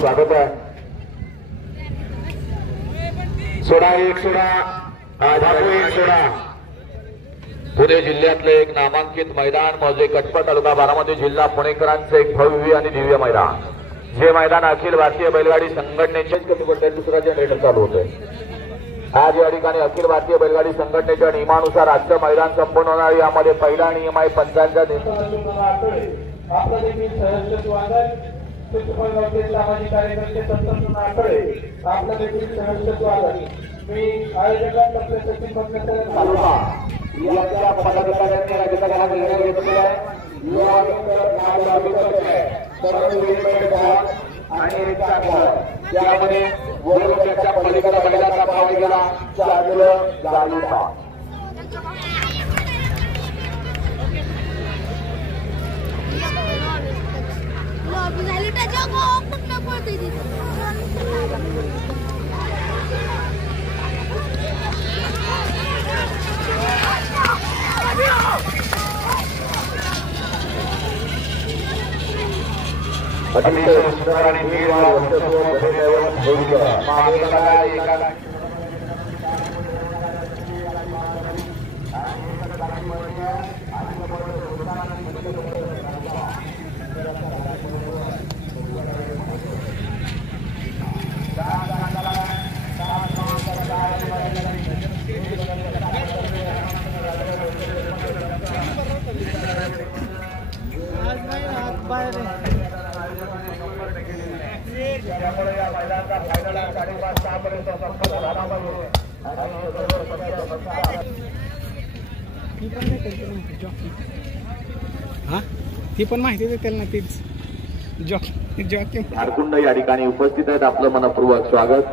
स्वागत आहे। सोडा एक सोडा एक सोडा पुणे जिल्ह्यातले एक नामांकित मैदान म्हणजे कटपा तालुका बारामती जिल्हा पुणेकरांचे एक भव्य आणि दिव्य मैदान। जे मैदान अखिल भारतीय बैलगाडी संघटनेचे दुसरा जनरेटर चालू होते। आज या ठिकाणी अखिल भारतीय बैलगाडी संघटनेच्या नियमानुसार आजचं मैदान संपन्न होणार। यामध्ये पहिला नियम आहे पंचांचा सामाजिक कार्यकर्ते संतोष आठवडे आपलं देखील सहर्ष स्वागत। मी आयोजकांतर्फे सचिन भटकर तालुका याच्या पदाधिकाऱ्यांनी राज्याचा निर्णय घेतलेला आहे। आणि त्यामध्ये वयोगटाच्या पलीकडे बैलाचा भाव गेला जालूचा अतिशय सुंदर आणि त्यामुळे या मैदानाचा फायनल 5:30 पर्यंत संपन्न झाला पाहिजे। ती पण माहिती देतील ना तीच जॉकी झारकुंड या ठिकाणी उपस्थित आहेत। आपलं मनपूर्वक स्वागत।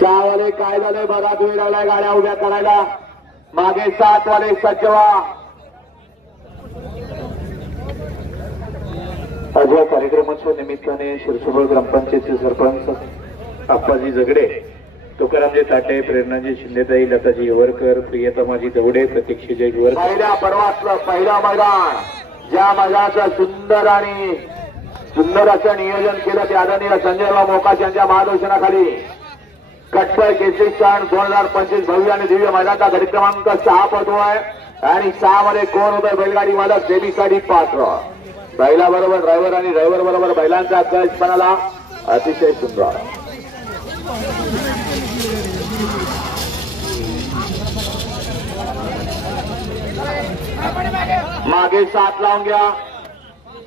शाहवाले काय झालंय बघा, वेळ लागलाय गाड्या उभ्या करायला। मागे 7 वाले सज्ज व्हा। आज या कार्यक्रमाच्या निमित्ताने शिरसोबळ ग्रामपंचायतचे सरपंच अप्पाजी झगडे, तुकारामजी ताटे, प्रेरणाजी शिंदेताई, लताजी येवरकर, प्रियतमाजी दवडे, प्रतीक्षाजी येवरकर। पहिल्या पर्वातलं पहिला मैदान, ज्या मैदानाचं सुंदर असं नियोजन केलं ते आदरणीय संजयराव मोकाश यांच्या मार्गदर्शनाखाली कटपळ केसरी सण 2025 भव्य आणि दिव्य मैदानाचा गट क्रमांक 6 पडतोय। आणि 6 मध्ये कोण होतोय? बैलगाडी मालक देवीसाठी पात्र। बैला बरोबर ड्रायव्हर आणि ड्रायव्हर बरोबर बैलांचा कळसपणाला अतिशय सुंदर। मागे 7 लावून घ्या।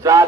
7